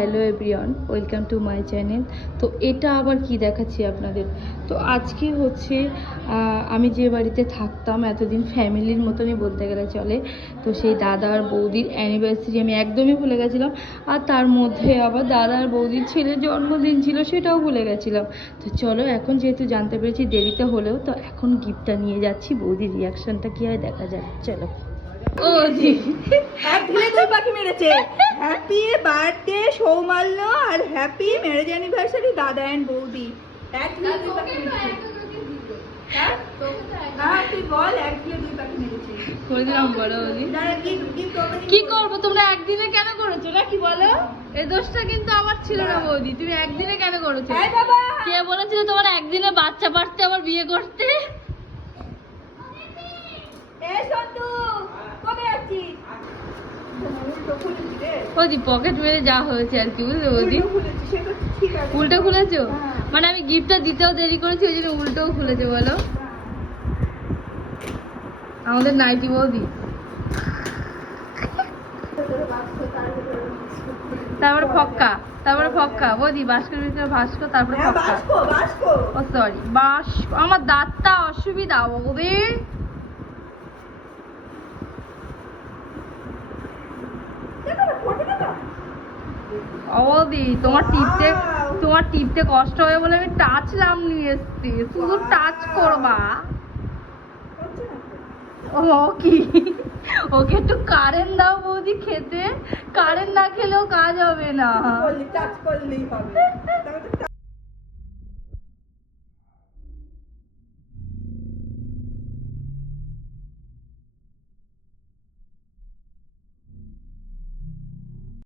Hello everyone, welcome to my channel. তো এটা আবার কি দেখাচ্ছি আপনাদের। তো আজকে হচ্ছে আমি যে বাড়িতে থাকতাম এতদিন, ফ্যামিলির মতনই বলতে গেলে চলে। তো সেই দাদার বৌদির অ্যানিভার্সারি আমি একদমই ভুলে গেছিলাম। আর তার মধ্যে আবার দাদার বৌদির ছেলের জন্মদিন ছিল, সেটাও ভুলে গেছিলাম। তো চলো, এখন যেহেতু জানতে পেরেছি দেরিতে হলেও, তো এখন গিফটটা নিয়ে যাচ্ছি। বৌদির রিয়াকশনটা কী হয় দেখা যাক, চলো। ও জি, এক ঢিলে দুই পাখি মেরেছে। হ্যাপি বার্থডে সৌমাল্য আর হ্যাপি ম্যারেজ অ্যানিভার্সারি দাদা এন্ড বৌদি। এক ঢিলে দুই পাখি মেরেছে। হ্যাঁ? হ্যাঁ, তুই বল এক ঢিলে দুই পাখি মেরেছে। করে দিলাম বলো বৌদি। যারা gift কি করবো, তোমরা একদিনে কেন করেছো না কি বলো? এই দোষটা কিন্তু আমার ছিল না বৌদি, তুমি একদিনে কেন করেছো? এই বাবা, কে বলেছিল তোমার একদিনে বাচ্চা পারতে আবার বিয়ে করতে? এই সন্তু, কবে যাচ্ছিস? বৌদি পকেট মেরে যা হয়েছে আর কি, বুঝলে বৌদি? খুলেছি, সেটা ঠিক আছে। উল্টো খুলেছো? হ্যাঁ। মানে আমি গিফটটা দিতেও দেরি করেছি, ওই জন্য উল্টোও খুলেছো বলো। আমাদের নাইটি বৌদি। তারপরে ফক্কা, বৌদি বাস্কের ভিতরে ভাস্কো, তারপরে হ্যাঁ, ফক্কা। বাস্কো। ও সরি, আমার দাঁতটা অসুবিধা বৌদি। বৌদি তোমার টিপতে কষ্ট হবে বলে আমি টাচ লাম নিয়ে এসছি, শুধু টাচ করবা। ও কি, ওকে একটু কারেন্ট দাও বৌদি, খেতে কারেন্ট না খেলেও কাজ হবে না। টাচ করলেই হবে।